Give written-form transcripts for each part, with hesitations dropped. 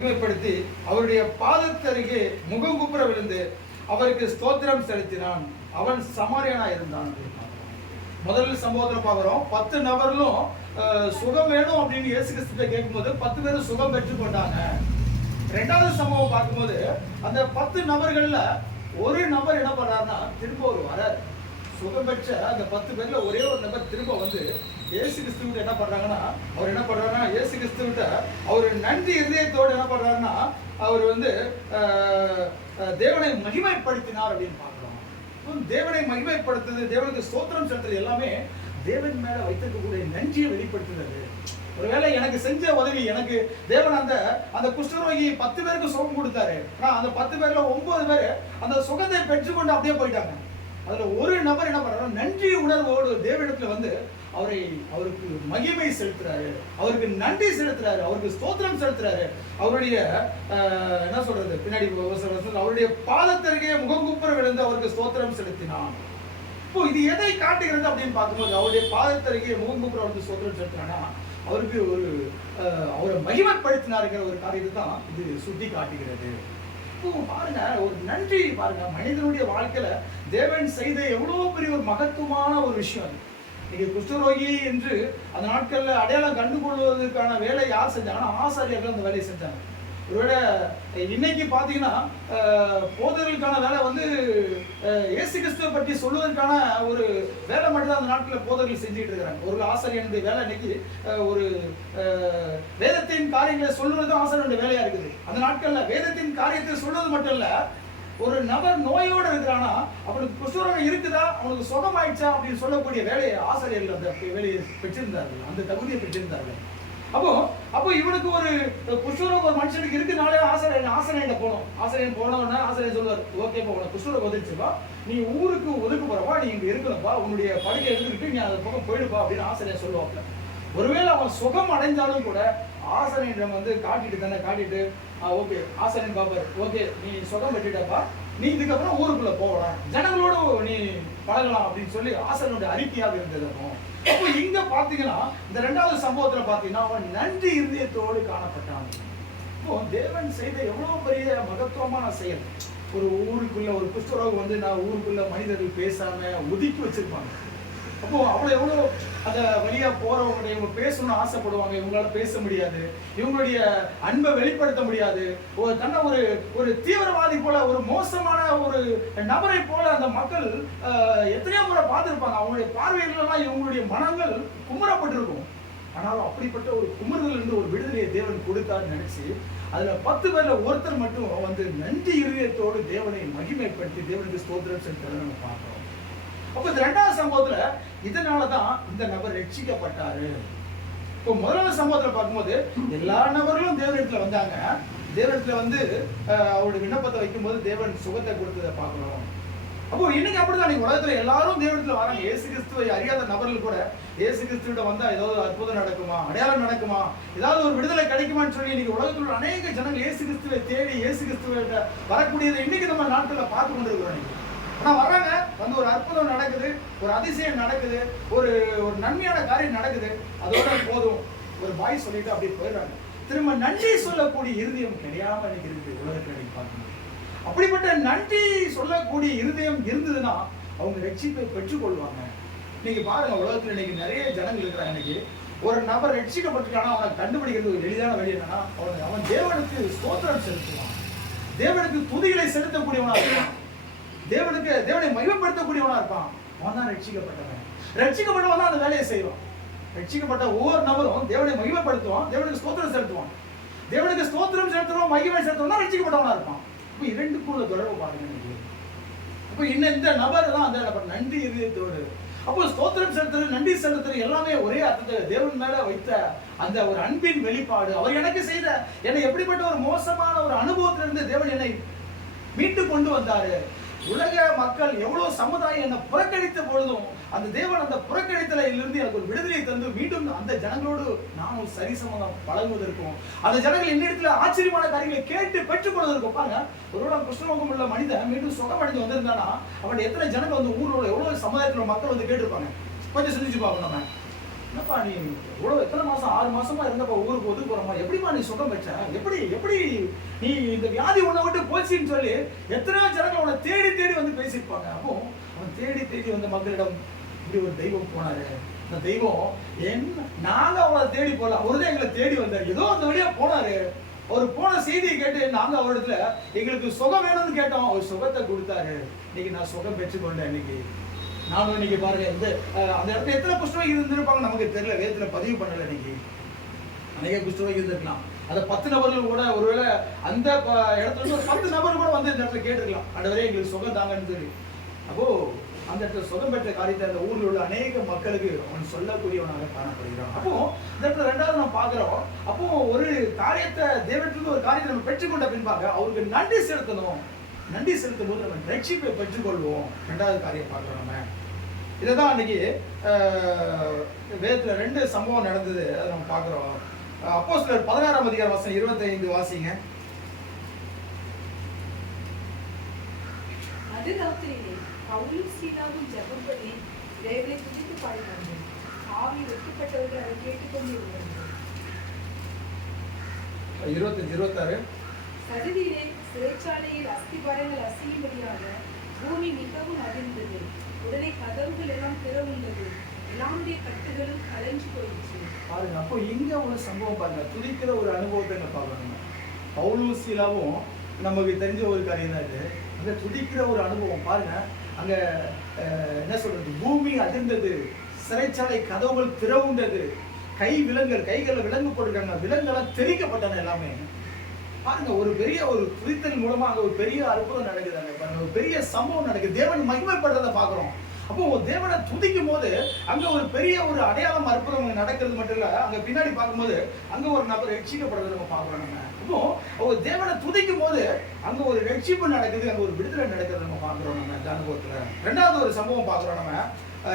மகிமைப்படுத்தி அவருடைய பாதத்தருகே முகங்குப்புற விழுந்து அவருக்கு ஸ்தோத்திரம் செலுத்தினான். அவன் சமாரியனா இருந்தான். முதல் சம்பவத்தில் பார்க்குறோம், 10 நபர்களும் சுகம் வேணும் அப்படின்னு இயேசு கிறிஸ்துவிட்ட கேட்கும்போது 10 பேரும் சுகம் பெற்றுக் கொண்டாங்க. ரெண்டாவது சம்பவம் பார்க்கும்போது அந்த 10 நபர்கள்ல ஒரு நபர் என்ன பண்றாருன்னா திரும்ப ஒரு வரார். சுகம் பெற்ற அந்த 10 பேர்ல ஒரே ஒரு நபர் திரும்ப வந்து இயேசு கிறிஸ்துவிட்ட என்ன பண்றாங்கன்னா அவர் என்ன பண்றாருன்னா இயேசு கிறிஸ்துவிட்ட அவர் நன்றி இதயத்தோடு என்ன பண்றாருன்னா அவர் வந்து தேவனை மகிமைப்படுத்தினார் அப்படின்னு பார்க்கிறோம். தேவனை மகிமைப்படுத்துது, தேவனுக்கு ஸ்தோத்திரம் செலுத்துறது எல்லாமே தேவன் மேல வைத்திருக்கக்கூடிய நன்றியை வெளிப்படுத்துறது. ஒருவேளை எனக்கு செஞ்ச உதவி, எனக்கு தேவன் அந்த குஷ்டரோகி 10 பேருக்கு சுகம் கொடுத்தாரு. ஆனா அந்த 10 பேர்ல 9 பேர் அந்த சுகத்தை பெற்றுக்கொண்டு அப்படியே போயிட்டாங்க. அதுல ஒரு நபர் என்ன பண்றாரு, நன்றி உணர்வோடு தேவனிடத்துல வந்து அவருக்கு மகிமை செலுத்துறாரு, அவருக்கு நன்றி செலுத்துறாரு, அவருக்கு ஸ்தோத்திரம் செலுத்துறாரு. அவருடைய என்ன சொல்றது, பின்னாடி அவருடைய பாதத்தருகே முகங்குப்புற விழுந்து அவருக்கு ஸ்தோத்திரம் செலுத்தினான். இப்போ இது எதை காட்டுகிறது அப்படின்னு பார்க்கும்போது அவருடைய பாதத்தருகே முகங்குப்புற வந்து ஸ்தோத்திரம் செலுத்தினா அவருக்கு அவரை மகிமைப்படுத்தினாருங்கிற ஒரு காரியத்தை தான் இது சுட்டி காட்டுகிறது. பாருங்க, ஒரு நன்றி பாருங்க, மனிதனுடைய வாழ்க்கையில தேவன் செய்த எவ்வளவு பெரிய ஒரு மகத்துவமான ஒரு விஷயம். இன்னைக்கு குஷ்டரோகி என்று அந்த நாட்கள்ல அடையாளம் கண்டுகொள்வதற்கான வேலை யார் செஞ்சாங்கன்னா ஆசாரியர்கள் அந்த வேலையை செஞ்சாங்க. ஒருவேளை இன்னைக்கு பாத்தீங்கன்னா போதர்களுக்கான வேலை வந்து இயேசு கிறிஸ்துவை பற்றி சொல்லுவதற்கான ஒரு வேலை மட்டும் தான் அந்த நாட்களில் போதர்கள் செஞ்சுட்டு இருக்கிறாங்க. ஒரு ஆசிரியனுடைய வேலை இன்னைக்கு ஒரு வேதத்தின் காரியங்களை சொல்லுவது ஆசிரியனுடைய வேலையா இருக்குது. அந்த நாட்கள்ல வேதத்தின் காரியத்தை சொல்வது மட்டும் இல்ல, ஒரு நபர் நோயோடு இருக்கிறானா அவனுக்கு குஷ்டரோகம் இருக்குதா, அவனுக்கு சுகமாயிடுச்சா அப்படின்னு சொல்லக்கூடிய வேலையை ஆசிரியர்கள் அந்த வேலையை பெற்றிருந்தார்கள், அந்த தகுதியை பெற்றிருந்தார்கள். அப்போ இவனுக்கு ஒரு குஷ்டரோகம் ஒரு மனுஷனுக்கு இருக்குனாலே ஆசிரியர் போனோம். ஆசிரியர் போனோன்னா ஆசிரியர் சொல்லுவார், ஓகேப்பா உனக்கு குஷ்டரோகம் வந்துருச்சுப்பா, நீ ஊருக்கு ஒதுக்கு போறப்பா, நீ இங்க இருக்கணும்ப்பா, உன்னுடைய படுகை எடுத்துக்கிட்டு நீ அந்த பக்கம் போயிடுப்பா அப்படின்னு ஆசிரியர் சொல்லுவாங்க. ஒருவேளை அவன் சுகம் அடைஞ்சாலும் கூட ஆசிரியர் வந்து காட்டிட்டு ஓகே ஆசிரியர் பாப்பாரு, ஓகே நீ சுகம் பெற்றுட்டப்பா, நீ இதுக்கப்புறம் ஊருக்குள்ள போகலாம், ஜனங்களோடு நீ பழகலாம் அப்படின்னு சொல்லி ஆசிரியனுடைய அறிக்கையாக இருந்தது. அப்போ இங்க பாத்தீங்கன்னா இந்த 2வது சம்பவத்துல பாத்தீங்கன்னா அவன் நன்றி இதயத்தோடு காணப்பட்டான். இப்போ தேவன் செய்த எவ்வளவு பெரிய மகத்துவமான செயல். ஒரு ஊருக்குள்ள ஒரு குஷ்டரோகம் வந்து நான் ஊருக்குள்ள மனிதர்கள் பேசாம ஒதுக்கி வச்சிருப்பாங்க. அப்போ அவ்வளவு எவ்வளவு அந்த வழியா போறவங்க இவங்க பேசணும்னு ஆசைப்படுவாங்க, இவங்களால பேச முடியாது, இவங்களுடைய அன்பை வெளிப்படுத்த முடியாது. ஒரு தீவிரவாதி போல, ஒரு மோசமான ஒரு நபரை போல அந்த மக்கள் எத்தனையோ முறை பார்த்துருப்பாங்க. அவங்களுடைய பார்வைகளெல்லாம் இவங்களுடைய மனங்கள் குமுறப்பட்டிருக்கும். ஆனாலும் அப்படிப்பட்ட ஒரு குமுறுதல் இருந்து ஒரு விடுதலையை தேவன் கொடுத்தாருன்னு நினைச்சு அதுல 10 பேர்ல ஒருத்தர் மட்டும் வந்து நன்றி இதயத்தோடு தேவனை மகிமைப்படுத்தி தேவனுக்கு ஸ்தோத்திரம் செலுத்துறதை நம்ம பார்க்கிறோம். அப்ப இந்த 2வது சம்பவத்துல இதனாலதான் இந்த நபர் ரட்சிக்கப்பட்டாரு. இப்போ 1வது சம்பவத்துல பார்க்கும்போது எல்லா நபர்களும் தேவனிடத்துல வந்தாங்க. தேவனிடத்துல வந்து அவருடைய விண்ணப்பத்தை வைக்கும்போது தேவன் சுகத்தை கொடுத்ததை பார்க்கிறோம். அப்போ இன்னைக்கு அப்படிதான், நீங்க உலகத்துல எல்லாரும் தேவனிடத்துல வராங்க. இயேசு கிறிஸ்துவை அறியாத நபர்கள் கூட இயேசு கிறிஸ்துவிட வந்தா ஏதாவது அற்புதம் நடக்குமா, அடையாளம் நடக்குமா, ஏதாவது ஒரு விடுதலை கிடைக்குமான்னு சொல்லி இன்னைக்கு உலகத்துல அநேக ஜனங்கள் இயேசு கிறிஸ்துவை தேடி இயேசு கிறிஸ்துவ வரக்கூடியதை இன்னைக்கு நம்ம நாட்கள்ல பார்த்து கொண்டிருக்கிறோம். ஆனா வர்றாங்க, வந்து ஒரு அற்புதம் நடக்குது, ஒரு அதிசயம் நடக்குது, ஒரு நன்மையான காரியம் நடக்குது, அதோட போதும் ஒரு பாய் சொல்லிட்டு அப்படியே போயிடுறாங்க. திரும்ப நன்றி சொல்லக்கூடிய இருதயம் கிடையாம இன்னைக்கு இருக்குது உலகத்தில் இன்னைக்கு பார்க்கணும். அப்படிப்பட்ட நன்றி சொல்லக்கூடிய இருதயம் இருந்ததுன்னா அவங்க ரட்சிப்பை பெற்றுக்கொள்வாங்க. நீங்க பாருங்க, உலகத்துல இன்னைக்கு நிறைய ஜனங்கள் இருக்கிறாங்க. இன்னைக்கு ஒரு நபர் ரட்சிக்கப்பட்டிருக்கானா அவனை கண்டுபிடிக்கிறது ஒரு எளிதான வழி என்னன்னா அவன் தேவனுக்கு ஸ்தோத்திரம் செலுத்துவான், தேவனுக்கு துதிகளை செலுத்தக்கூடியவனா இருப்பான், தேவனை மகிமைப்படுத்தக்கூடியவனா இருப்பான். அவன் தான் ரட்சிக்கப்பட்டவன். ரட்சிக்கப்பட்டவன் தான் அந்த வேலையை செய்வான். ரட்சிக்கப்பட்ட ஒவ்வொரு நபரும் தேவனை மகிமைப்படுத்துவான், தேவனுக்கு ஸ்தோத்திரம் செலுத்துவான். தேவனுக்கு ஸ்தோத்திரம் செலுத்துறோம், மகிமை செலுத்துவோம் தான் ரட்சிக்கப்பட்டவனா இருப்பான். இப்போ இரண்டுக்குள்ள தொடர்பு பாருங்க. இப்போ இந்த நபர் தான் அந்த நபர் நன்றி இதயத்தோடு. அப்போ ஸ்தோத்திரம் செலுத்துறது, நன்றி செலுத்துறது எல்லாமே ஒரே அர்த்தத்தை தேவன் மேல வைத்த அந்த ஒரு அன்பின் வெளிப்பாடு. அவர் எனக்கு செய்த என்னை எப்படிப்பட்ட ஒரு மோசமான ஒரு அனுபவத்திலிருந்து தேவன் என்னை மீட்டு கொண்டு வந்தாரு. உலக மக்கள் எவ்வளவு சமுதாயம் என்னை புறக்கணித்த பொழுதும் அந்த தேவன் அந்த புறக்கணித்தல இருந்து எனக்கு ஒரு விடுதலையை தந்து மீண்டும் அந்த ஜனங்களோடு நானும் சரிசமமாக பழகுவதற்கும் அந்த ஜனங்கள் என்னிடத்துல ஆச்சரியமான காரியங்களை கேட்டு பெற்றுக்கொள்வதற்கும். பாருங்க, ஒருவேளை குஷ்டரோகம் உள்ள மனிதன் மீண்டும் சுகமடைந்து வந்திருந்தானா அவன் எத்தனை ஜனங்கள் வந்து ஊரோட எவ்வளவு சமுதாயத்துல மக்கள் வந்து கேட்டிருப்பாங்க. கொஞ்சம் சிந்திச்சு பார்க்கணும். நம்ம என்னப்பா நீ இவ்வளவு எத்தனை மாசம் 6 மாசமா இருந்தப்பா ஊருக்கு ஒதுக்கு போறமா, எப்படிப்பா நீ சுகம் பெற்ற, எப்படி நீ இந்த வியாதி உன்னை விட்டு போச்சுன்னு சொல்லி எத்தனையோ ஜனங்கள் அவனை தேடி தேடி வந்து பேசியிருப்பாங்க. அப்போ அவன் தேடி தேடி வந்த மக்களிடம் இப்படி ஒரு தெய்வம் போனாரு. அந்த தெய்வம் நாங்க அவரை தேடி போல, அவருதான் எங்களை தேடி வந்தார். ஏதோ அந்த வழியா போனாரு. அவர் போன செய்தியை கேட்டு நாங்க அவரிடத்துல எங்களுக்கு சுகம் வேணும்னு கேட்டோம். அவர் சுகத்தை கொடுத்தாரு. இன்னைக்கு நான் சுகம் பெற்றுக்கொண்டேன். இன்னைக்கு நானும் இன்னைக்கு பாருங்க இந்த அந்த இடத்துல எத்தனை குஷ்டரோகி இருந்திருப்பாங்க நமக்கு தெரியல, வேதத்துல பதிவு பண்ணல. இன்னைக்கு அநேக குஷ்டரோகி இருந்திருக்கலாம். அந்த 10 நபர்கள் கூட ஒருவேளை அந்த இடத்துல இருந்து ஒரு 10 நபர் கூட வந்து இந்த இடத்துல கேட்டுருக்கலாம், ஆண்டவரே எங்களுக்கு சுகம் தாங்கன்னு சொல்லி. அப்போ அந்த இடத்துல சுகம் பெற்ற காரியத்தை அந்த ஊரில் உள்ள அநேக மக்களுக்கு அவன் சொல்லக்கூடியவனாக காணப்படுகிறான். அப்போ இந்த இடத்துல ரெண்டாவது நம்ம பார்க்கிறோம். அப்போ ஒரு காரியத்தை தேவனிடத்துல ஒரு காரியத்தை நம்ம பெற்றுக்கொண்ட பின்பாக அவருக்கு நன்றி செலுத்தணும். நன்றி செலுத்தும் போது நம்ம ரட்சிப்பை பெற்றுக்கொள்வோம். ரெண்டாவது காரியம் பார்க்கிறோம். நம்ம இதைதான் அன்னைக்கு வேதத்துல 2 சம்பவம் நடந்தது, அதை நம்ம பார்க்கிறோம். அப்போஸ்தலர் 16ஆம் அதிகாரம் வசனம் 25 வாசிங்க. அது ராத்திரியிலே பவுலும் சீலாவும் ஜெபம் பண்ணி தேவனை துதித்து பாடினார்கள். ஆவி வெட்கப்பட்டவர்கள் அதை கேட்டுக்கொண்டே இருந்தார்கள். 25 26 சடுதியிலே சிறைச்சாலையில் அஸ்திபாரங்கள் அசையும்படியாக பூமி மிகவும் அதிர்ந்தது. உடனே கதவுகள் எல்லாம் திறவுண்டது. எல்லாருடைய கட்டுகளும் கலைஞ்சு போயிடுச்சு. பாருங்க, அப்போ இங்க ஒரு சம்பவம் பாருங்க, துதிக்கிற ஒரு அனுபவத்தை நம்ம பார்க்கணும். பவுலும் சீலாவும் நமக்கு தெரிஞ்ச ஒரு காரியம் தான் இது. அங்க துதிக்கிற ஒரு அனுபவம் பாருங்க. அங்க என்ன சொல்றது, பூமி அதிர்ந்தது, சிறைச்சாலை கதவுகள் திறவுண்டது, கைகளை விலங்கு போட்டிருக்காங்க, விலங்கெல்லாம் தெரிக்கப்பட்டன எல்லாமே. பாருங்க, ஒரு பெரிய ஒரு துதித்தல் மூலமாக ஒரு பெரிய அற்புதம் நடக்குது. பாருங்க, ஒரு பெரிய சம்பவம் நடக்குது. தேவன் மகிமைப்படுறதை பார்க்கிறோம். அப்போ தேவனை துதிக்கும் போது அங்க ஒரு பெரிய ஒரு அடையாளம் அற்புதம் நடக்கிறது மட்டும் இல்ல, அங்க பின்னாடி பார்க்கும்போது அங்க ஒரு நபர் ரட்சிக்கப்படுறதை நம்ம பார்க்கிறோம். நம்ம அப்போ அவர் தேவனை துதிக்கும் போது அங்க ஒரு ரட்சிப்பு நடக்குது, அங்க ஒரு விடுதலை நடக்கிறது நம்ம பார்க்கிறோம். நம்ம இந்த அனுபவத்துல ரெண்டாவது ஒரு சம்பவம் பார்க்கிறோம். நம்ம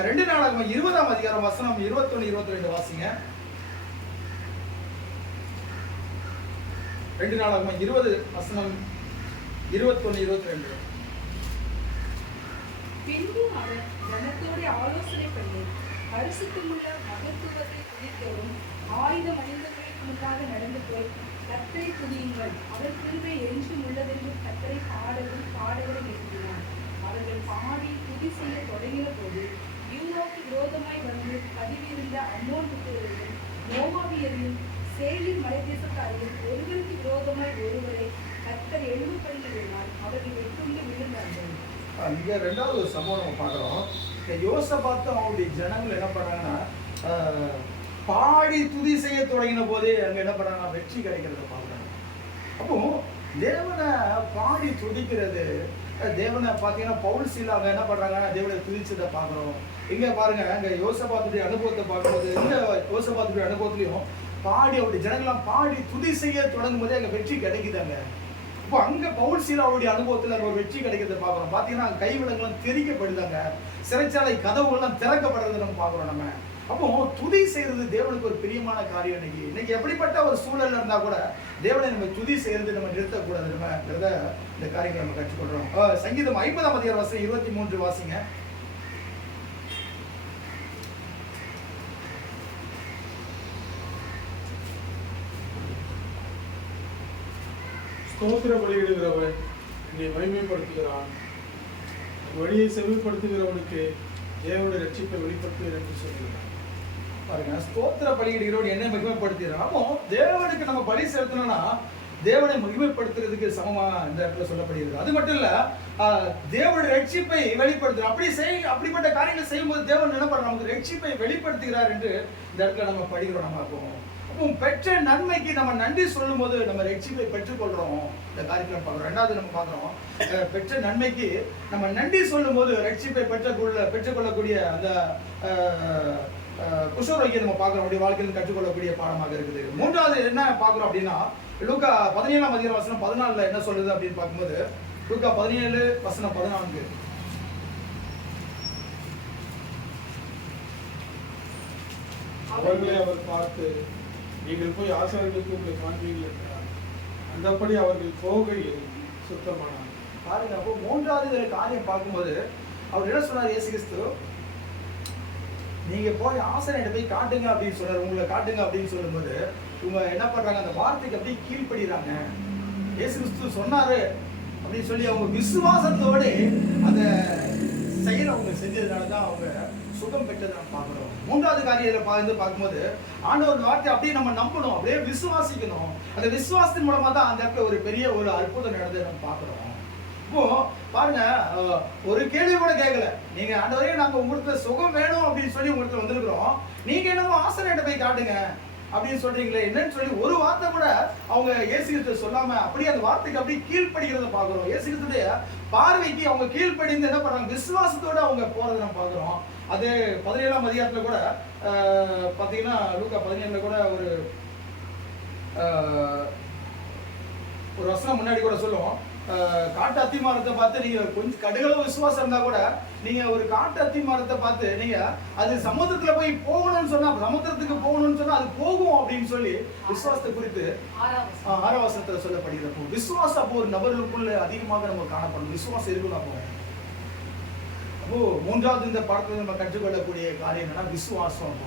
2 நாளாகமம் 20ஆம் அதிகாரம் வசனம் 21 22 வாசிங்க. 2 நாளாகமம் 20 வசனம் 21 22. பின்பு அவர் ஜனத்தோடு ஆலோசனை பண்ணி பரிசுத்தமுள்ள மகத்துவத்தை துதிக்கவும் ஆயுதம் அணிந்தவர்களுக்கு முன்பாக நடந்து போய் கர்த்தரை துதியுங்கள், அவர் கிருபை என்றும் உள்ளதென்று கர்த்தரை பாடவரை எழுதினார். அவர்கள் பாடி துதி செய்ய தொடங்கின போது யூதாவுக்கு விரோதமாய் வந்து பதிவிருந்த அம்மோன் புத்திரரையும் மோவாபியரையும் சேயீர் மலைதேசத்தாரையும் ஒருவருக்கு விரோதமாய் ஒருவரை கர்த்தர் எழும்படியினால் அவர்கள் வெட்டுண்டு விழுந்தார்கள். இங்க ரெண்டாவது ஒரு சம்பவம் நம்ம பார்க்கிறோம். யோசபாத்து அவங்களுடைய ஜனங்கள் என்ன பண்றாங்கன்னா, பாடி துதி செய்ய தொடங்கின போதே அங்க என்ன பண்றாங்கன்னா வெற்றி கிடைக்கிறத பார்க்குறாங்க. அப்போ தேவனை பாடி துதிக்கிறது, தேவனை பார்த்தீங்கன்னா பவுல் சீலா அங்க என்ன பண்றாங்க, தேவனை துதிச்சதை பார்க்கிறோம். இங்க பாருங்க, அங்க யோசபாத்துடைய அனுபவத்தை பார்க்கும்போது இந்த யோசபாத்துடைய அனுபவத்திலையும் பாடி அவருடைய ஜனங்களாம் பாடி துதி செய்ய தொடங்கும் போதே அங்க வெற்றி கிடைக்குதாங்க. இப்போ அங்க பவுல் சீலாவுடைய அனுபவத்துல ஒரு வெற்றி கிடைக்கிறத பார்க்கிறோம். பாத்தீங்கன்னா கைவிலங்கெல்லாம் தெரிக்கப்படுதாங்க, சிறைச்சாலை கதவுகள்லாம் திறக்கப்படுறதை நம்ம பார்க்கிறோம். நம்ம அப்போ துதி செய்யறது தேவனுக்கு ஒரு பிரியமான காரியம். இன்னைக்கு எப்படிப்பட்ட ஒரு சூழல்ல இருந்தா கூட தேவனை நம்ம துதி செய்யறது நம்ம நிறுத்தக்கூடாது. நம்மங்கிறத இந்த காரியங்களை நம்ம கற்றுக்கொள்றோம். சங்கீதம் 50ஆம் அதிகாரம் வசனம் 23 வாசிங்க. ஸ்தோத்திர பலியிடுகிறவன் என்னை மகிமைப்படுத்துகிறான், வழியை செவிப்படுத்துகிறவனுக்கு தேவனுடைய ரட்சிப்பை வெளிப்படுத்துகிறார் என்று சொல்கிறான். பாருங்க, ஸ்தோத்திர பலியிடுகிறவன் என்னை மகிமைப்படுத்துகிறான். அப்போ தேவனுக்கு நம்ம பலி செலுத்தணும்னா தேவனை மகிமைப்படுத்துறதுக்கு சமமா இந்த இடத்துல சொல்லப்படுகிறது. அது மட்டும் இல்ல, தேவனுடைய ரட்சிப்பை வெளிப்படுத்துறார். அப்படிப்பட்ட காரியங்களை செய்யும்போது தேவன் என்ன பண்றார், நமக்கு ரட்சிப்பை வெளிப்படுத்துகிறார் என்று இந்த இடத்துல நம்ம படிக்கிறோம். நம்ம அப்போ பெற்ற நன்மைக்கு நம்ம நன்றி சொல்லும் போது நம்ம ரட்சிப்பை பெற்றுக்கொள்றோம். இந்த காரியத்தில் பார்க்கிறோம். ரெண்டாவது நம்ம பார்க்கிறோம், பெற்ற நன்மைக்கு நம்ம நன்றி சொல்லும் போது ரட்சிப்பை பெற்றுக்கொள்ளக்கூடிய அந்த குஷ்டரோகியை நம்ம பார்க்கிறோம். நம்முடைய வாழ்க்கையில் கற்றுக்கொள்ளக்கூடிய பாடமாக இருக்குது. மூன்றாவது என்ன பார்க்கிறோம் அப்படின்னா, லூக்கா 17ஆம் அதிகாரம் வசனம் 14 என்ன சொல்லுது அப்படின்னு பார்க்கும்போது, லூக்கா 17 வசனம் 14. அவர்களை அவர் பார்த்து, நீங்கள் போய் ஆசாரியர்களுக்கு உங்களை காண்பீர்கள் என்றார். அந்தபடி அவர்கள் போகையில் சுத்தமானார். பாருங்க, அப்போ மூன்றாவது காரியம் பார்க்கும்போது அவர் என்ன சொன்னார், இயேசு கிறிஸ்து நீங்க போய் ஆசிரியர்கிட்ட போய் காட்டுங்க அப்படின்னு சொல்றாரு, உங்களை காட்டுங்க அப்படின்னு சொல்லும்போது இவங்க என்ன பண்றாங்க, அந்த வார்த்தைக்கு அப்படியே கீழ்ப்படுகிறாங்க. இயேசு கிறிஸ்து சொன்னாரு அப்படின்னு சொல்லி அவங்க விசுவாசத்தோட அந்த செயலை அவங்க செஞ்சதுனால தான் அவங்க சுகம் பெற்றதை நம்ம பார்க்கிறோம். மூன்றாவது காரியத்தை பார்க்கும்போது ஆண்டவர் வார்த்தை அப்படியே நம்ம நம்பணும், அப்படியே விசுவாசிக்கணும். அந்த விசுவாசத்தின் மூலமா தான் அந்த இடத்துல ஒரு பெரிய ஒரு அற்புதம் நடந்ததை நம்ம பார்க்கிறோம். இப்போ பாருங்க, ஒரு கேள்வி கூட கேட்கல, நீங்க ஆண்டவரே நாங்க உங்களுக்கு சுகம் வேணும் அப்படின்னு சொல்லி உங்களுக்கு வந்திருக்கிறோம், நீங்க என்னமோ ஆசிரியர்கிட்ட போய் காட்டுங்க அப்படின்னு சொல்றீங்களே என்னன்னு சொல்லி ஒரு வார்த்தை கூட அவங்க இயேசு கிறிஸ்து சொல்லாம அப்படியே அந்த வார்த்தைக்கு அப்படியே கீழ்ப்படுகிறத பாக்குறோம். இயேசு கிறிஸ்துடைய பார்வைக்கு அவங்க கீழ்ப்படிந்து என்ன பண்றாங்க, விசுவாசத்தோட அவங்க போறதை நம்ம பாக்குறோம். அது 17ஆம் அதிகாரத்துல கூட பாத்தீங்கன்னா லூக்கா 17ல கூட ஒரு வசனம் முன்னாடி கூட சொல்லுவோம், காட்டு அத்தி மரத்தை பார்த்து நீங்க கொஞ்சம் கடுகளவு விசுவாசம் இருந்தா கூட நீங்க ஒரு காட்டு அத்தி மரத்தை பார்த்து நீங்க அது சமுத்திரத்துல போய் போகணும்னு சொன்னா, சமுத்திரத்துக்கு போகணும்னு சொன்னா அது போகும் அப்படின்னு சொல்லி விசுவாசத்தை குறித்து 6ஆம் வசனத்துல சொல்லப்படுகிறது. விசுவாசம் அப்போ ஒரு நபர்களுக்குள்ள அதிகமாக நம்ம காணப்படும், விசுவாசம் இருக்கணும். அப்போ மூன்றாவது இந்த பாடத்துல நம்ம கற்றுக்கொள்ளக்கூடிய காரியம் என்னன்னா விசுவாசம்.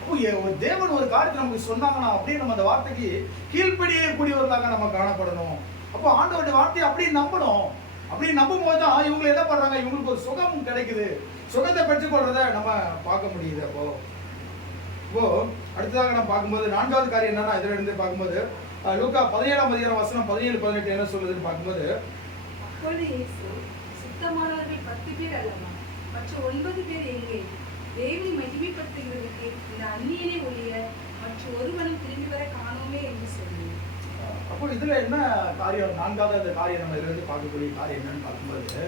அப்போ ஒரு தேவன் ஒரு காரியத்தை நமக்கு சொன்னாங்கன்னா அப்படியே நம்ம அந்த வார்த்தைக்கு கீழ்ப்படியக்கூடியவர்களாக நம்ம காணப்படணும். அப்போ ஆண்டவருடைய வார்த்தையை அப்படியே நம்பணும். அப்படி நம்பும் போது தான் இவங்க என்ன பண்றாங்க, இவங்களுக்கு ஒரு சுகம் கிடைக்குது, சுகத்தை பெற்றுக்கொள்றத நம்ம பார்க்க முடியுது. அப்போ அடுத்ததாக நம்ம பார்க்கும்போது 4வது காரியம் என்னன்னா, இதுல இருந்து பார்க்கும்போது லூக்கா 17ஆம் அதிகாரம் வசனம் 17-18 என்ன சொல்லுதுன்னு பார்க்கும்போது, அப்பொழுது இயேசு, சுத்தமானவர்கள் 10 பேர் அல்லவா, மற்ற 9 பேர் எங்கே? தேவனை மகிமைப்படுத்துகிறதுக்கு இந்த அந்நியனை ஒழிய மற்ற ஒருவனும் திரும்பி வர காணோமே என்று சொல்லி. அப்போ இதுல என்ன காரியம், 4வது அந்த காரியம் நம்ம இதுல இருந்து பார்க்கக்கூடிய காரியம் என்னன்னு பார்க்கும்போது,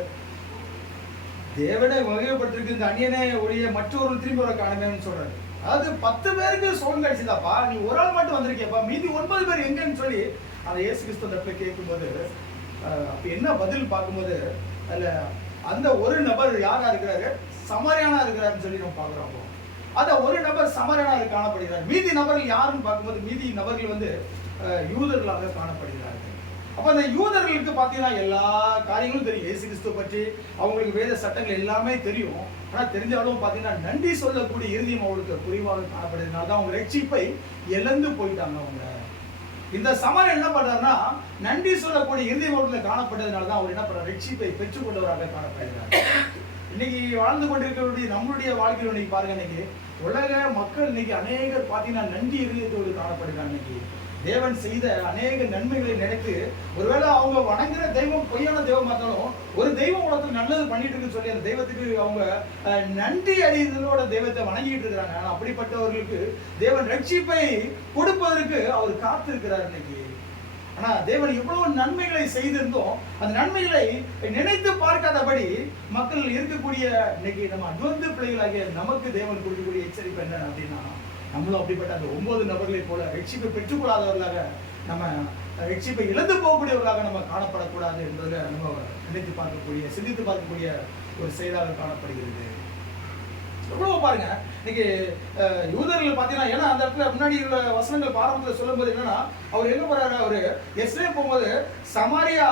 தேவனை மகிமைப்படுத்துறதுக்கு இந்த அந்நியனை ஒழிய மற்றொரு திரும்பி வர காணோமேன்னு சொல்றாரு. அதாவது 10 பேருக்கு சுகம் கிடைச்சதாப்பா, நீ ஒரு ஆள் மட்டும் வந்திருக்கியப்பா, மீதி 9 பேர் எங்கன்னு சொல்லி அந்த இயேசு கிறிஸ்து அந்த இடத்துல கேட்கும்போது அப்ப என்ன பதில் பார்க்கும்போது அதுல அந்த ஒரு நபர் யாரா இருக்கிறாரு, சமாரியானா இருக்கிறாருன்னு சொல்லி நம்ம பார்க்குறோம். அந்த ஒரு நபர் சமாரியானா காணப்படுகிறார். மீதி நபர்கள் யாருன்னு பார்க்கும்போது மீதி நபர்கள் யூதர்களாக காணப்படுகிறார்கள். அப்ப அந்த யூதர்களுக்கு பார்த்தீங்கன்னா எல்லா காரியங்களும் தெரியும், இயேசு கிறிஸ்துவை பற்றி அவங்களுக்கு வேத சட்டங்கள் எல்லாமே தெரியும். ஆனா தெரிஞ்சாலும் பார்த்தீங்கன்னா நன்றி சொல்லக்கூடிய இறுதியும் அவங்களுக்கு குறைவாக காணப்படுகிறதுனால தான் அவங்க ரட்சிப்பை இழந்து போயிட்டாங்க. அவங்க இந்த சமாரியன் என்ன பண்றாருன்னா, நன்றி சொல்லக்கூடிய இறுதி அவர்கள் காணப்பட்டதுனால தான் அவர் என்ன பண்றாரு, ரட்சிப்பை பெற்றுக்கொண்டவராக காணப்படுகிறார். இன்னைக்கு வாழ்ந்து கொண்டிருக்கக்கூடிய நம்மளுடைய வாழ்க்கையில் இன்னைக்கு பாருங்க, இன்னைக்கு உலக மக்கள் இன்னைக்கு அநேகர் பார்த்தீங்கன்னா நன்றி இருதயத்தோடு காணப்படுகிறாங்க. இன்னைக்கு தேவன் செய்த அநேக நன்மைகளை நினைத்து, ஒருவேளை அவங்க வணங்குற தெய்வம் பொய்யான தெய்வம் இருந்தாலும் ஒரு தெய்வம் உலகத்தில் நல்லது பண்ணிட்டு இருக்குன்னு சொல்லி அந்த தெய்வத்துக்கு அவங்க நன்றி அறிதலோட தெய்வத்தை வணங்கிட்டு இருக்கிறாங்க. ஆனால் அப்படிப்பட்டவர்களுக்கு தேவன் ரட்சிப்பை கொடுப்பதற்கு அவர் காத்திருக்கிறார் இன்னைக்கு. ஆனா தேவன் எவ்வளவு நன்மைகளை செய்திருந்தோம், அந்த நன்மைகளை நினைத்து பார்க்காதபடி மக்கள் இருக்கக்கூடிய இன்னைக்கு நம்ம அட்வந்து பிள்ளைகளாகிய நமக்கு தேவன் கொடுக்கக்கூடிய எச்சரிப்பு என்ன அப்படின்னா, நம்மளும் அப்படிப்பட்ட அந்த 9 நபர்களை போல ரட்சிப்பை பெற்றுக்கொள்ளாதவர்களாக, நம்ம ரட்சிப்பை இழந்து போகக்கூடியவர்களாக நம்ம காணப்படக்கூடாது என்பதில் நம்ம நினைத்து பார்க்கக்கூடிய, சிந்தித்து பார்க்கக்கூடிய ஒரு செயலாக காணப்படுகிறது. எவ்வளவு பாருங்க இன்னைக்கு யூதர்கள் பார்த்தீங்கன்னா, ஏன்னா அந்த இடத்துல முன்னாடி உள்ள வசனங்கள் பாரம்பரியத்தில் சொல்லும்போது என்னன்னா, அவர் எங்க போறாரு, அவரு எஸ்ரேல் போகும்போது சமாரியா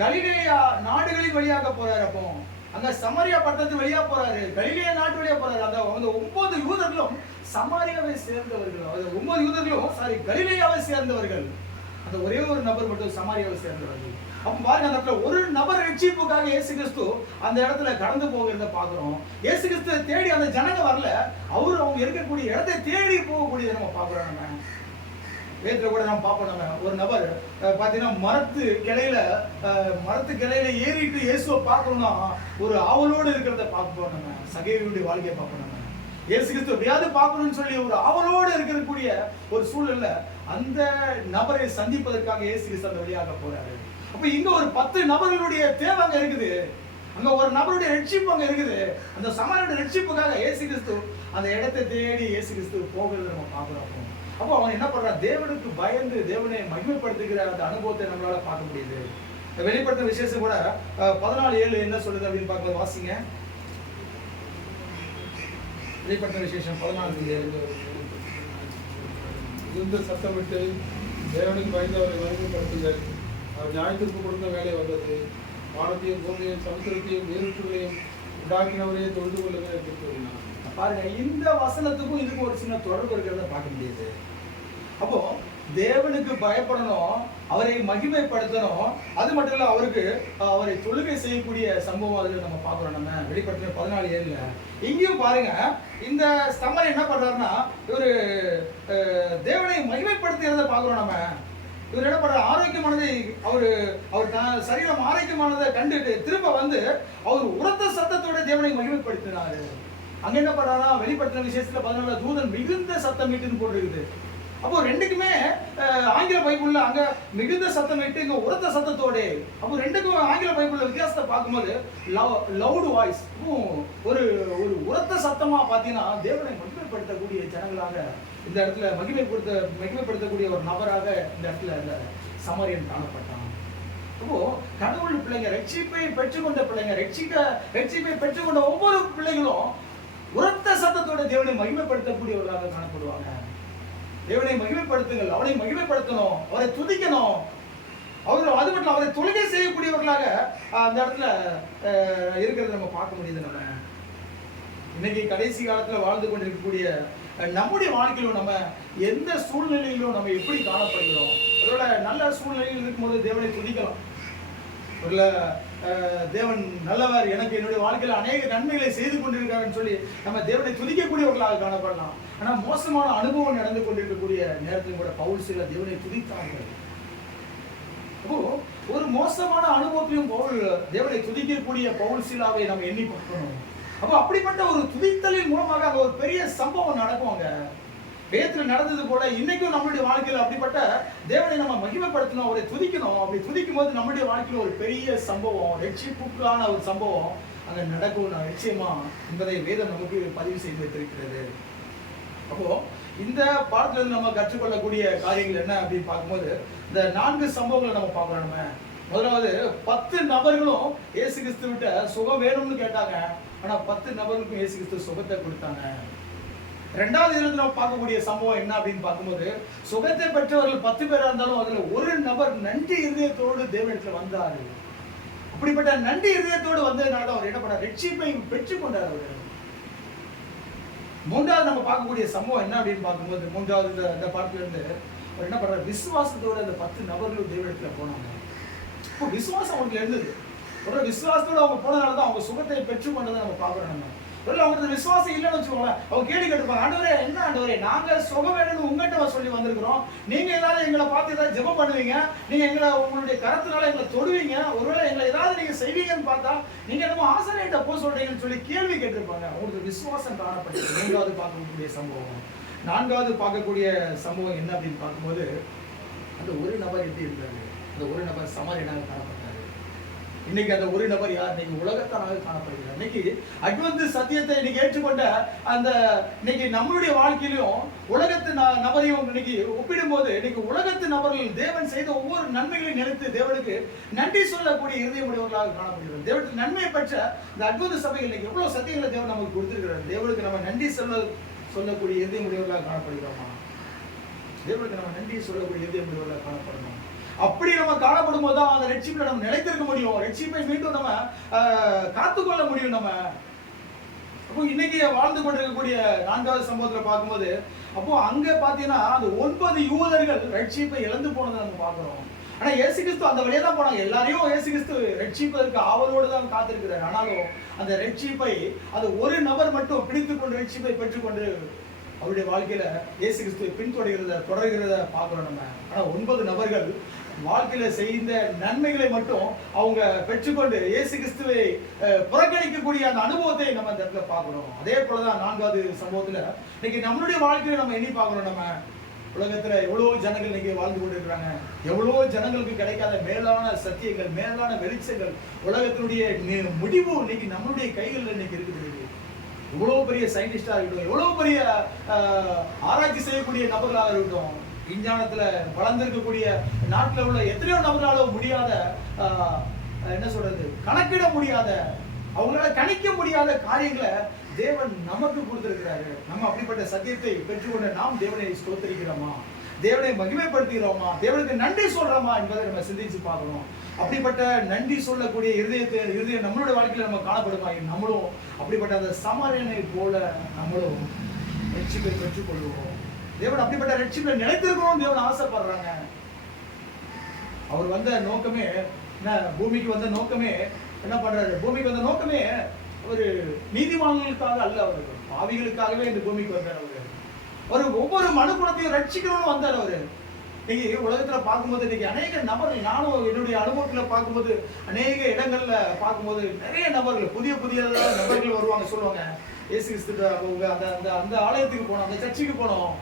கலிலேயா நாடுகளின் வழியாக போறாரு. அப்போ அங்க சமாரியா பட்டணத்து வழியா போறாரு, கலிலேயா நாட்டு வழியா போறாரு. அந்த 9 யூதர்களும் சமாரியாவை சேர்ந்தவர்கள், அது 9 யூதர்களும் கலிலேயாவை சேர்ந்தவர்கள். அந்த ஒரே ஒரு நபர் மட்டும் சமாரியாவை சேர்ந்தவர்கள். அப்ப பாருங்க, அந்த இடத்துல ஒரு நபர் ரட்சிப்புக்காக இயேசு கிறிஸ்து அந்த இடத்துல கடந்து போகிறத பாக்குறோம். இயேசு கிறிஸ்து தேடி அந்த ஜனங்க வரல, அவரு அவங்க இருக்கக்கூடிய இடத்தை தேடி போகக்கூடியதை நம்ம பாக்குறோம். நம்ம வேத்துல கூட நம்ம பார்ப்போம். நம்ம ஒரு நபர் பார்த்தீங்கன்னா மரத்து கிளையில ஏறிட்டு இயேசுவை பார்க்கணும்னா ஒரு ஆவலோடு இருக்கிறத பார்ப்போம். நம்ம சகேயுடைய வாழ்க்கையை பார்ப்போம். நம்ம இயேசு கிறிஸ்து எப்படியாவது பார்க்கணும்னு சொல்லி ஒரு ஆவலோடு இருக்கக்கூடிய ஒரு சூழல்ல அந்த நபரை சந்திப்பதற்காக இயேசு கிறிஸ்து அந்த வழியாக போறாரு. அப்ப இங்க ஒரு 10 நபர்களுடைய தேவை அங்க இருக்குது, அங்க ஒரு நபருடைய ரட்சிப்பு அங்க இருக்குது. அந்த சமாரியோட ரட்சிப்புக்காக இயேசு கிறிஸ்து அந்த இடத்தை தேடி இயேசு கிறிஸ்து போகிறத நம்ம பார்க்கிறோம். அப்போ அவன் என்ன பண்றான், தேவனுக்கு பயந்து தேவனை மகிமைப்படுத்துகிற அந்த அனுபவத்தை நம்மளால பார்க்க முடியுது. வெளிப்படுத்த விசேஷம் கூட 14:7 என்ன சொல்லுது அப்படின்னு பார்க்கும்போது வாசிங்க. வெளிப்படுத்த விசேஷம் 14:7 இந்த சத்தமிட்டு தேவனுக்கு பயந்து அவரை மகிமைப்படுத்துங்கள், அவர் நியாயத்திற்கு கொடுத்த வேலை வந்தது, வானத்தையும் பூமியையும் சமுத்திரத்தையும் நீரூற்றுகளையும் உண்டாக்கினவரையே தொழுது கொள்ளுங்கள் என்று கூறினார். பாருங்க, இந்த வசனத்துக்கும் இதுக்கும் ஒரு சின்ன தொடர்பு இருக்கிறத பார்க்க முடியுது. அப்போ தேவனுக்கு பயப்படணும், அவரை மகிமைப்படுத்தணும். அது மட்டும் இல்ல, அவரை தொழுகை செய்யக்கூடிய சம்பவம் அதுல நம்ம பார்க்கிறோம். நம்ம வெளிப்படுத்தின 14:7 இங்கேயும் பாருங்க, இந்த சமர் என்ன பண்றாருன்னா, இவரு தேவனை மகிமைப்படுத்துகிறத பார்க்கிறோம். நம்ம இவர் என்ன பண்ற, ஆரோக்கியமானதை அவர் சரீரம் ஆரோக்கியமானதை கண்டுட்டு திரும்ப வந்து அவர் உரத்த சத்தத்தோட தேவனை மகிமைப்படுத்தினாரு. அங்க என்ன பண்றாரா, வெளிப்படுத்தின விசேஷத்துல 14 தூதன் மிகுந்த சத்தம் இட்டுன்னு போட்டுருக்குது. அப்போ ரெண்டுக்குமே ஆங்கில பைபிள்ல அங்க மிகுந்த சத்தம் இட்டு, இங்க உரத்த சத்தத்தோட. அப்போ ரெண்டுக்கும் ஆங்கில பைபிள்ல வித்தியாசத்தை பார்க்கும்போது லவுட் வாய்ஸ், ஒரு ஒரு உரத்த சத்தமா பாத்தீங்கன்னா தேவனை மகிமைப்படுத்தக்கூடிய ஜனங்களாக இந்த இடத்துல மகிமைப்படுத்தக்கூடிய ஒரு நபராக இந்த இடத்துல இந்த சமாரியன் காணப்பட்டான். அப்போ கடவுள் பிள்ளைங்க, ரட்சிப்பை பெற்றுக்கொண்ட பிள்ளைங்க, ரட்சிப்பை பெற்றுக்கொண்ட ஒவ்வொரு பிள்ளைகளும் உரத்த சத்தத்தோட தேவனை மகிமைப்படுத்தக்கூடியவர்களாக காணப்படுவாங்க. தேவனை மகிமைப்படுத்துங்கள், அவனை மகிமைப்படுத்தணும், அவரை துதிக்கணும். அது மட்டும் அவரை தொழுகை செய்யக்கூடியவர்களாக அந்த இடத்துல இருக்கிறத நம்ம பார்க்க முடியுது. நம்ம இன்னைக்கு கடைசி காலத்துல வாழ்ந்து கொண்டிருக்கக்கூடிய நம்முடைய வாழ்க்கையிலும் நம்ம எந்த சூழ்நிலையிலும் நம்ம எப்படி காணப்படுகிறோம். அதோட நல்ல சூழ்நிலையில் இருக்கும்போது தேவனை துதிக்கலாம். தேவன் நல்லவர், எனக்கு என்னுடைய வாழ்க்கையில் அநேக நன்மைகளை செய்து கொண்டிருக்காருன்னு சொல்லி நம்ம தேவனை துதிக்கக்கூடியவர்களாக காணப்படலாம். ஆனா மோசமான அனுபவம் நடந்து கொண்டிருக்கக்கூடிய நேரத்தில் கூட பவுல் சில தேவனை துதித்தார்கள். அப்போ ஒரு மோசமான அனுபவத்திலும் தேவனை துதிக்கக்கூடிய பவுல் சிலாவை நம்ம எண்ணி பார்க்கணும். அப்போ அப்படிப்பட்ட ஒரு துதித்தலின் மூலமாக அங்க ஒரு பெரிய சம்பவம் நடக்குவாங்க. வேதத்துல நடந்தது போல இன்னைக்கும் நம்மளுடைய வாழ்க்கையில் அப்படிப்பட்ட தேவனை நம்ம மகிமைப்படுத்தணும், அவரை துதிக்கணும். அப்படி துதிக்கும் போது நம்மளுடைய வாழ்க்கையில் ஒரு பெரிய சம்பவம், ரட்சிப்புக்கான ஒரு சம்பவம் அங்க நடக்கும் நிச்சயமா என்பதை வேதம் நமக்கு பதிவு செய்து வைத்திருக்கிறது. அப்போ இந்த பாடத்துல இருந்து நம்ம கற்றுக்கொள்ளக்கூடிய காரியங்கள் என்ன அப்படின்னு பார்க்கும்போது இந்த 4 சம்பவங்களை நம்ம பார்க்கிறோம். நம்ம முதலாவது 10 நபர்களும் இயேசு கிறிஸ்துவிட்ட சுகம் வேணும்னு கேட்டாங்க. ஆனா 10 நபர்களுக்கும் இயேசு கிறிஸ்து சுகத்தை கொடுத்தாங்க. ரெண்டாவது இதுல நம்ம பார்க்கக்கூடிய சம்பவம் என்ன அப்படின்னு பார்க்கும்போது, சுகத்தை பெற்றவர்கள் 10 பேரா இருந்தாலும் அதுல ஒரு நபர் நன்றி இதயத்தோடு தேவனிடத்துல வந்தாரு. அப்படிப்பட்ட நன்றி இதயத்தோடு வந்ததுனால அவர் என்ன பண்ணார், ரட்சிப்பை பெற்றுக்கொண்டார். அவர் மூன்றாவது நம்ம பார்க்கக்கூடிய சம்பவம் என்ன அப்படின்னு பார்க்கும்போது, மூன்றாவது இந்த பாடத்துல இருந்து அவர் என்ன பண்றாரு, விசுவாசத்தோட அந்த 10 நபர்களும் தேவனிடத்துல போனாங்க. இப்போ விசுவாசம் அவங்களுக்கு இருந்தது. ஒரு விசுவாசத்தோட அவங்க போனதுனால தான் அவங்க சுகத்தை பெற்றுக்கொண்டதை நம்ம பார்க்கிறோம். நம்ம அவங்களுக்கு விசுவாசம் இல்லைன்னு வச்சுக்கோங்களேன், அவங்க கேள்வி கேட்டுப்பாங்க, ஆண்டவரே என்ன ஆண்டவரே, நாங்க சுகம் வேணும்னு உங்கள்கிட்ட சொல்லி வந்திருக்கிறோம், நீங்க ஏதாவது எங்களை பார்த்து ஏதாவது ஜெபம் பண்ணுவீங்க, நீங்க எங்களை உங்களுடைய கரத்தினால எங்களை தொடுவீங்க, ஒருவேளை எங்களை ஏதாவது நீங்க செய்வீங்கன்னு பார்த்தா நீங்க என்னமோ ஆசிரியர்கிட்ட போக சொல்றீங்கன்னு சொல்லி கேள்வி கேட்டிருப்பாங்க. அவங்களுக்கு விசுவாசம் காணப்பட்டது. மூன்றாவது பார்க்கக்கூடிய சம்பவம். நான்காவது பார்க்கக்கூடிய சம்பவம் என்ன அப்படின்னு பார்க்கும்போது, அந்த ஒரு நபர் எப்படி இருந்தாரு, அந்த ஒரு நபர் சமாரியனாக காணப்பட்டாரு. இன்னைக்கு அந்த ஒரு நபர் யார், இன்னைக்கு உலகத்தானாக காணப்படுகிறார். இன்னைக்கு அட்வென்டிஸ்ட் சத்தியத்தை இன்னைக்கு ஏற்றுக்கொண்ட அந்த இன்னைக்கு நம்மளுடைய வாழ்க்கையிலும் உலகத்து நபரையும் இன்னைக்கு ஒப்பிடும்போது, இன்னைக்கு உலகத்து நபர்கள் தேவன் செய்த ஒவ்வொரு நன்மைகளையும் நினைத்து தேவனுக்கு நன்றி சொல்லக்கூடிய இருதயமுடையவர்களாக காணப்படுகிறது. தேவனுக்கு நன்மையை பெற்ற இந்த அட்வென்டிஸ்ட் சபைகள் இன்னைக்கு எவ்வளவு சத்தியங்களை தேவன் நமக்கு கொடுத்திருக்கிறார். தேவனுக்கு நம்ம நன்றி சொல்லக்கூடிய இருதயமுடையவர்களாக காணப்படுகிறோமா? தேவனுக்கு நம்ம நன்றி சொல்லக்கூடிய இருதயமுடையவர்களாக காணப்படணும். அப்படி நம்ம காணப்படும் போது தான் அந்த ரட்சிப்பை நம்ம நிலைத்திருக்க முடியும். ரட்சிப்பை மீண்டும் நம்ம காத்துக்கொள்ள முடியும். நம்ம அப்போ இன்னைக்கு வாழ்ந்து கொண்டிருக்கக்கூடிய 4வது சம்பவத்துல பார்க்கும்போது, அப்போ அங்க பாத்தீங்கன்னா அந்த 9 யூதர்கள் ரட்சிப்பை இழந்து போனதை நம்ம பார்க்கிறோம். ஆனா இயேசு கிறிஸ்து அந்த வழியா தான் போனாங்க. எல்லாரையும் இயேசு கிறிஸ்து ரட்சிப்பதற்கு ஆவலோடு தான் காத்திருக்கிறார். ஆனாலும் அந்த ரட்சிப்பை அது ஒரு நபர் மட்டும் பிடித்துக்கொண்டு ரட்சிப்பை பெற்றுக்கொண்டு அவருடைய வாழ்க்கையில இயேசு கிறிஸ்துவை தொடர்கிறத பார்க்கிறோம் நம்ம. ஆனா 9 நபர்கள் வாழ்க்கையில செய்த நன்மைகளை மட்டும் அவங்க பெற்றுக்கொண்டு இயேசு கிறிஸ்துவை புறக்கணிக்கக்கூடிய அந்த அனுபவத்தை நம்ம இந்த இடத்துல பார்க்கிறோம். அதே போலதான் 4வது சம்பவத்துல இன்னைக்கு நம்மளுடைய வாழ்க்கையை நம்ம எண்ணி பார்க்கிறோம். நம்ம உலகத்துல எவ்வளவு ஜனங்கள் இன்னைக்கு வாழ்ந்து கொண்டு இருக்கிறாங்க. எவ்வளவோ ஜனங்களுக்கு கிடைக்காத மேலான சத்தியங்கள், மேலான வெளிச்சங்கள், உலகத்தினுடைய முடிவு இன்னைக்கு நம்மளுடைய கைகளில் இன்னைக்கு இருக்குது. எவ்வளவு பெரிய சயின்டிஸ்டா இருக்கட்டும், எவ்வளவு பெரிய ஆராய்ச்சி செய்யக்கூடிய நபர்களாக இருக்கட்டும், விஞ்ஞானத்துல வளர்ந்திருக்கக்கூடிய நாட்டில் உள்ள எத்தனையோ நபர்களால முடியாத என்ன சொல்றது, கணக்கிட முடியாத, அவங்களால கணிக்க முடியாத காரியங்களை தேவன் நமக்கு கொடுத்திருக்கிறாரு. நம்ம அப்படிப்பட்ட சத்தியத்தை பெற்றுக்கொண்ட நாம் தேவனை ஸ்தோத்திரிக்கிறோமா? தேவனை மகிமைப்படுத்துகிறோமா, தேவனுக்கு நன்றி சொல்றோமா என்பதை நம்ம சிந்திச்சு பார்க்கணும். அப்படிப்பட்ட நன்றி சொல்லக்கூடிய இருதயம் நம்மளுடைய வாழ்க்கையில நம்ம காணப்படுமா? நம்மளும் அப்படிப்பட்ட அந்த சமாரியனை போல நம்மளும் ரட்சிப்பை பெற்றுக் கொள்வோம். தேவன் அப்படிப்பட்ட ரட்சிப்பை நிலைத்திருக்கணும் தேவன் ஆசைப்படுறாங்க. அவர் வந்த நோக்கமே என்ன? பூமிக்கு வந்த நோக்கமே என்ன பண்றாரு? பூமிக்கு வந்த நோக்கமே ஒரு நீதிமான்களுக்காக அல்ல, அவர் பாவிகளுக்காகவே இந்த பூமிக்கு வந்தார். அவர் ஒவ்வொரு மனு குலத்தையும் ரட்சிக்கணும்னு வந்தார். அவரு இன்னைக்கு உலகத்துல பார்க்கும்போது இன்னைக்கு அநேக நபர்கள், நானும் என்னுடைய அனுபவத்துல பார்க்கும்போது அநேக இடங்கள்ல பார்க்கும்போது நிறைய நபர்கள், புதிய புதிய நபர்கள் வருவாங்க, சொல்லுவாங்க இயேசு கிறிஸ்து அவங்க அந்த அந்த ஆலயத்துக்கு போனோம், அந்த சர்ச்சுக்கு போனோம்,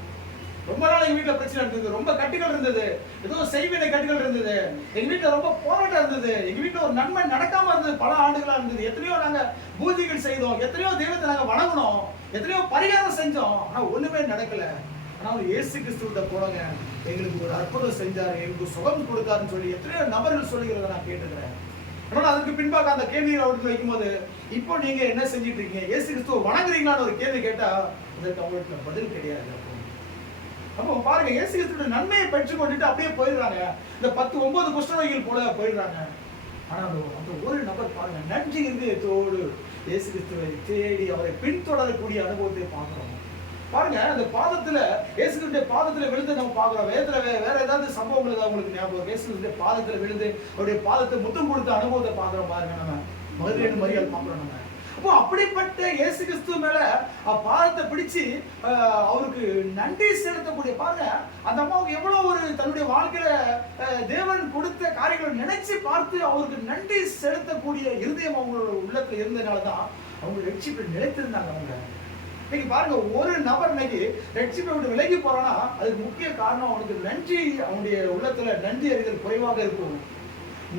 ரொம்ப நாள் எங்க வீட்டுல பிரச்சனை இருந்தது, ரொம்ப கட்டுகள் இருந்தது, ஏதோ செய்வினை கட்டுகள் இருந்தது, எங்க வீட்டுல ரொம்ப போராட்டம் இருந்தது, எங்க வீட்டுல ஒரு நன்மை நடக்காம இருந்தது, பல ஆண்டுகளா இருந்தது, எத்தனையோ நாங்க பூஜைகள் செய்தோம், எத்தனையோ தெய்வத்தை நாங்க வணங்கணும், எத்தனையோ பரிகாரம் செஞ்சோம், ஆனா ஒண்ணுமே நடக்கல. ஆனா ஒரு இயேசு கிறிஸ்துவிட்ட போனோங்க, எங்களுக்கு ஒரு அற்புதம் செஞ்சாரு, எங்களுக்கு சுகம் கொடுத்தாருன்னு சொல்லி எத்தனையோ நபர்கள் சொல்லுகிறத நான் கேட்டுக்கிறேன். அதனால அதுக்கு பின்பாக அந்த கேள்வியை அவருக்கு வைக்கும்போது, இப்போ நீங்க என்ன செஞ்சிட்டு இருக்கீங்க, இயேசு கிறிஸ்துவ வணங்குறீங்களான்னு ஒரு கேள்வி கேட்டா அதற்கு அவங்களுக்கு பதில் கிடையாது. அப்போ பாருங்க, இயேசு கிறிஸ்துவோட நன்மையை பெற்றுக் கொண்டுட்டு அப்படியே போயிடுறாங்க. இந்த 10-9 குஷ்டரோகிகள் போல போயிடுறாங்க. ஆனா அந்த ஒரு நபர் பாருங்க, நன்றி இருதயத்தோடு இயேசு கிறிஸ்துவை தேடி அவரை பின்தொடரக்கூடிய அனுபவத்தை பார்க்கிறோம். பாருங்க, அந்த பாதத்துல இயேசு கிறிஸ்துவின் பாதத்துல விழுந்து நம்ம பார்க்கிறோம். வேற ஏதாவது சம்பவங்கள் ஏதாவது உங்களுக்கு ஞாபகம்? இயேசு கிறிஸ்துவின் பாதத்துல விழுந்து அவருடைய பாதத்தை முத்தம் கொடுத்த அனுபவத்தை பார்க்கிறோம். பாருங்க, நம்ம மதுரையின் மரியாதை பார்க்கிறோம். நம்ம அப்போ அப்படிப்பட்ட இயேசு கிறிஸ்து மேல பாதத்தை பிடிச்சு அவருக்கு நன்றி செலுத்தக்கூடிய, பாருங்க அந்த அம்மாவுக்கு எவ்வளவு ஒரு தன்னுடைய வாழ்க்கையில தேவன் கொடுத்த காரியங்களை நினைச்சு பார்த்து அவருக்கு நன்றி செலுத்தக்கூடிய இருதயம் அவங்களோட உள்ளத்துல இருந்ததுனாலதான் அவங்க ரட்சிப்பில் நிலைத்திருந்தாங்க. அவங்க இன்னைக்கு பாருங்க, ஒரு நபர் இன்னைக்கு ரட்சிப்பை விட்டு விலகி போறானா அதுக்கு முக்கிய காரணம் அவனுக்கு நன்றி, அவனுடைய உள்ளத்துல நன்றி அறிதல் குறைவாக இருக்கும்.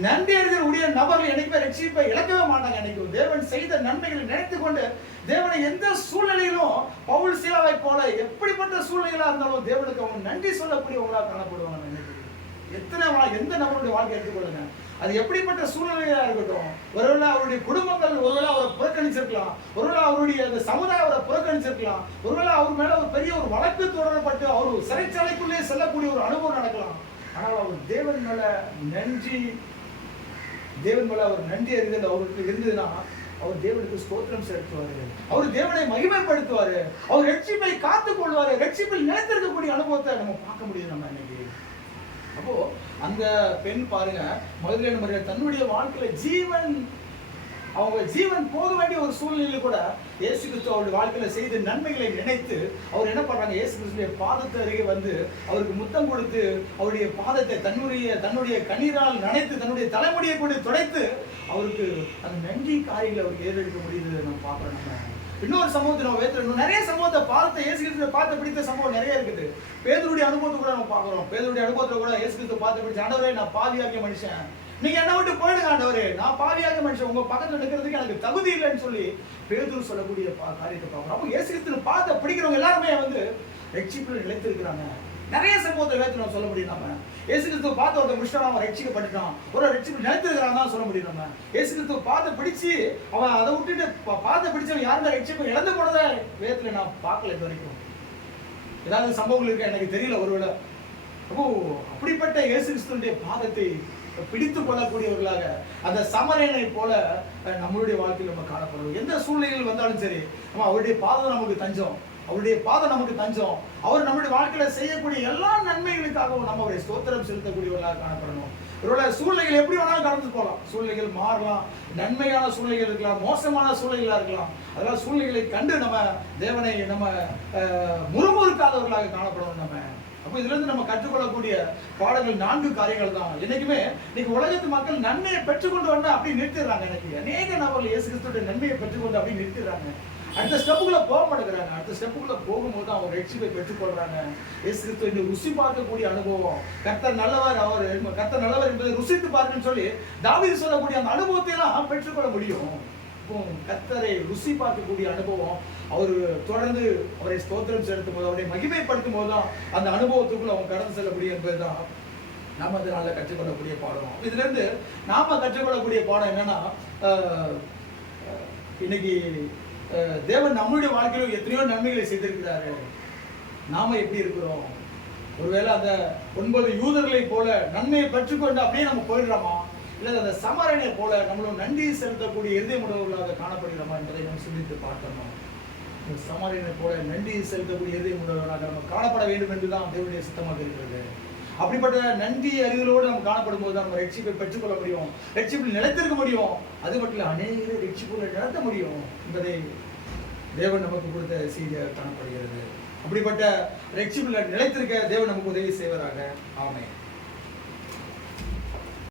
நன்றி அறிதல் உடைய நபர்கள் என்னைக்குமே ரட்சிப்பை இழக்கவே மாட்டாங்க. இன்னைக்கு தேவன் செய்த நன்மைகளை நினைத்து கொண்டு தேவனை எந்த சூழ்நிலையிலும் பவுல் சீலாவை போல எப்படிப்பட்ட சூழ்நிலைகளா இருந்தாலும் தேவனுக்கு அவங்க நன்றி சொல்லக்கூடியவங்களா காணப்படுவாங்க. எந்த நபருடைய வாழ்க்கை எடுத்துக்கொள்ளுங்க, அது எப்படிப்பட்ட சூழ்நிலையா இருக்கட்டும், ஒருவேளை அவருடைய குடும்பங்கள் ஒருவேளை அவரை புறக்கணிச்சிருக்கலாம், ஒருவேளை அவருடைய அந்த சமுதாயம் அவரை புறக்கணிச்சிருக்கலாம், ஒருவேளை அவர் மேல ஒரு பெரிய ஒரு வழக்கு தொடரப்பட்டு அவர் சிறைச்சாலைக்குள்ளே செல்லக்கூடிய ஒரு அனுபவம் நடக்கலாம். ஆனால் அவர் தேவன் மேல அவர் நன்றி அறிதல் அவருக்கு இருந்ததுன்னா அவர் தேவனுக்கு ஸ்தோத்திரம் செலுத்துவாரு, அவர் தேவனை மகிமைப்படுத்துவாரு, அவர் ரட்சிப்பை காத்துக் கொள்வாரு, ரட்சிப்பில் நிலைத்திருக்கக்கூடிய அனுபவத்தை நம்ம பார்க்க முடியும் நம்ம இன்னைக்கு. அப்போ அந்த பெண் பாருங்க, மதுரை மரியாதை தன்னுடைய வாழ்க்கையில அவங்க ஜீவன் போக வேண்டிய ஒரு சூழ்நிலையில கூட இயேசு கிறிஸ்து அவருடைய வாழ்க்கையில செய்த நன்மைகளை நினைத்து அவர் என்ன பண்றாங்க, இயேசு கிறிஸ்துடைய பாதத்தை அருகே வந்து அவருக்கு முத்தம் கொடுத்து அவருடைய பாதத்தை தன்னுடைய கண்ணீரால் நனைத்து தன்னுடைய தலைமுடியை கொண்டு துடைத்து அவருக்கு அந்த நன்றி காரியங்களை அவருக்கு ஏறெடுக்க முடியுது நம்ம பார்க்கிறோம். நம்ம இன்னொரு சம்பவத்தை நம்ம வேத்துல நிறைய சம்பவத்தை பார்த்து இயேசு கிறிஸ்துவை பார்த்து பிடித்த சம்பவம் நிறைய இருக்குது. பேதுருடைய அனுபவத்தை கூட நம்ம பார்க்கிறோம். பேதுருடைய அனுபவத்துல கூட இயேசு கிறிஸ்துவை பார்த்து பிடிச்ச, ஆண்டவரே நான் பாவியாகிய மனுஷன், நீங்க என்ன விட்டு போயிடுங்க ஆண்டவரே, நான் பாவியாகிய மனுஷன், உங்க பக்கத்துல நிற்கிறதுக்கு எனக்கு தகுதி இல்லைன்னு சொல்லி பேதுரு சொல்லக்கூடிய காரியத்தை பார்க்கிறோம். அப்போ இயேசு கிறிஸ்துவை பார்த்து பிடிக்கிறவங்க எல்லாருமே வந்து ரட்சிப்பில் நிலைத்திருக்கிறாங்க. நிறைய சம்பவத்தை வேத்துல நம்ம சொல்ல முடியும். நம்ம இயேசு கிறிஸ்துவை பார்த்து ஒருத்தர் முடிச்சிட்டான், அவன் ரட்சிக்கப்பட்டுட்டான், ஒரு ரட்சிப்பு நிலைத்திருக்கிறான் தான் சொல்ல முடியும். நம்ம இயேசு கிறிஸ்துவை பார்த்து பிடிச்சு அவன் அதை விட்டுட்டு பார்த்து பிடிச்சவன் யாருந்த ரட்சிப்பு இழந்து போனதை வேத்துல நான் பார்க்கல இது வரைக்கும். ஏதாவது சம்பவங்கள் இருக்கா எனக்கு தெரியல ஒருவேளை. அப்போ அப்படிப்பட்ட இயேசு கிறிஸ்துவினுடைய பாதத்தை பிடித்துக் கொள்ளக்கூடியவர்களாக அந்த சமரியனை போல நம்மளுடைய வாழ்க்கையில் நம்ம காணப்படுவோம். எந்த சூழ்நிலைகள் வந்தாலும் சரி, நம்ம அவருடைய பாதம் நமக்கு தஞ்சம், அவருடைய பாதம் நமக்கு தஞ்சம். அவர் நம்முடைய வாழ்க்கையில செய்யக்கூடிய எல்லா நன்மைகளுக்காகவும் நம்ம அவரை ஸ்தோத்திரம் செலுத்தக்கூடியவர்களாக காணப்படணும். ஒருவேளை சூழ்நிலைகள் எப்படி வேணாலும் கடந்து போகலாம், சூழ்நிலைகள் மாறலாம், நன்மையான சூழ்நிலைகள் இருக்கலாம், மோசமான சூழ்நிலைகளா இருக்கலாம். அதனால சூழ்நிலைகளை கண்டு நம்ம தேவனை நம்ம முறுமுறுக்காதவர்களாக காணப்படணும். நம்ம அப்போ இதுல இருந்து நம்ம கற்றுக்கொள்ளக்கூடிய பாடங்கள் 4 காரியங்கள் தான். என்னைக்குமே இன்னைக்கு உலகத்து மக்கள் நன்மையை பெற்றுக்கொண்டு வந்தா அப்படி நிறுத்திடுறாங்க. எனக்கு அநேக நபர்கள் இயேசு கிறிஸ்துவோட நன்மையை பெற்றுக்கொண்டு அப்படி நிறுத்திடுறாங்க. அடுத்த ஸ்டெப்புக்குள்ள போக மாட்டேங்கிறாங்க. அடுத்த ஸ்டெப்புக்குள்ள போகும்போது தான் அவங்க ரட்சிப்பை பெற்றுக்கொள்றாங்க. இயேசு கிறிஸ்துவை ருசி பார்க்கக்கூடிய அனுபவம், கர்த்தர் நல்லவர் என்பதை ருசித்து பாருங்கன்னு சொல்லி தாவீது சொல்லக்கூடிய அந்த அனுபவத்தை எல்லாம் பெற்றுக்கொள்ள முடியும். கர்த்தரை ருசி பார்க்கக்கூடிய அனுபவம், அவர் தொடர்ந்து அவரை ஸ்தோத்திரம் செலுத்தும் போது, அவரை மகிமைப்படுத்தும் போதுதான் அந்த அனுபவத்துக்குள்ள அவங்க கடந்து செல்ல முடியும் என்பதுதான் நாம அதனால கற்றுக்கொள்ளக்கூடிய பாடம். இதுல இருந்து நாம கற்றுக்கொள்ளக்கூடிய பாடம் என்னன்னா, இன்னைக்கு தேவன் நம்மளுடைய வாழ்க்கையில எத்தனையோ நன்மைகளை செய்திருக்கிறாரு. நாம எப்படி இருக்கிறோம்? ஒருவேளை அந்த 9 யூதர்களை போல நன்மையை பெற்றுக்கொண்டு அப்படியே நம்ம போயிடுறோமா, இல்லை அந்த சமாரியனை போல நம்மளும் நன்றி செலுத்தக்கூடிய இதயமுடையவர்களாக காணப்படுகிறோமா என்பதை நம்ம சிந்தித்து பார்க்கணும். சமாரியனை போல நன்றி செலுத்தக்கூடிய இதயமுடையவர்களாக நம்ம காணப்பட வேண்டும் என்றுதான் தேவனுடைய சித்தமாக இருக்கிறது. அப்படிப்பட்ட நன்றி அறிதலோடு நம்ம காணப்படும் போது நம்ம ரட்சிப்பை பெற்றுக்கொள்ள முடியும், ரட்சிப்பில் நிலைத்திருக்க முடியும். அது மட்டும் இல்லை, அநேக ரட்சிப்புகளை நடத்த முடியும் என்பதை தேவன் நமக்கு கொடுத்த செய்தியாக காணப்படுகிறது. அப்படிப்பட்ட ரட்சிப்பில் நிலைத்திருக்க தேவன் நமக்கு உதவி செய்வதாக. ஆமென்.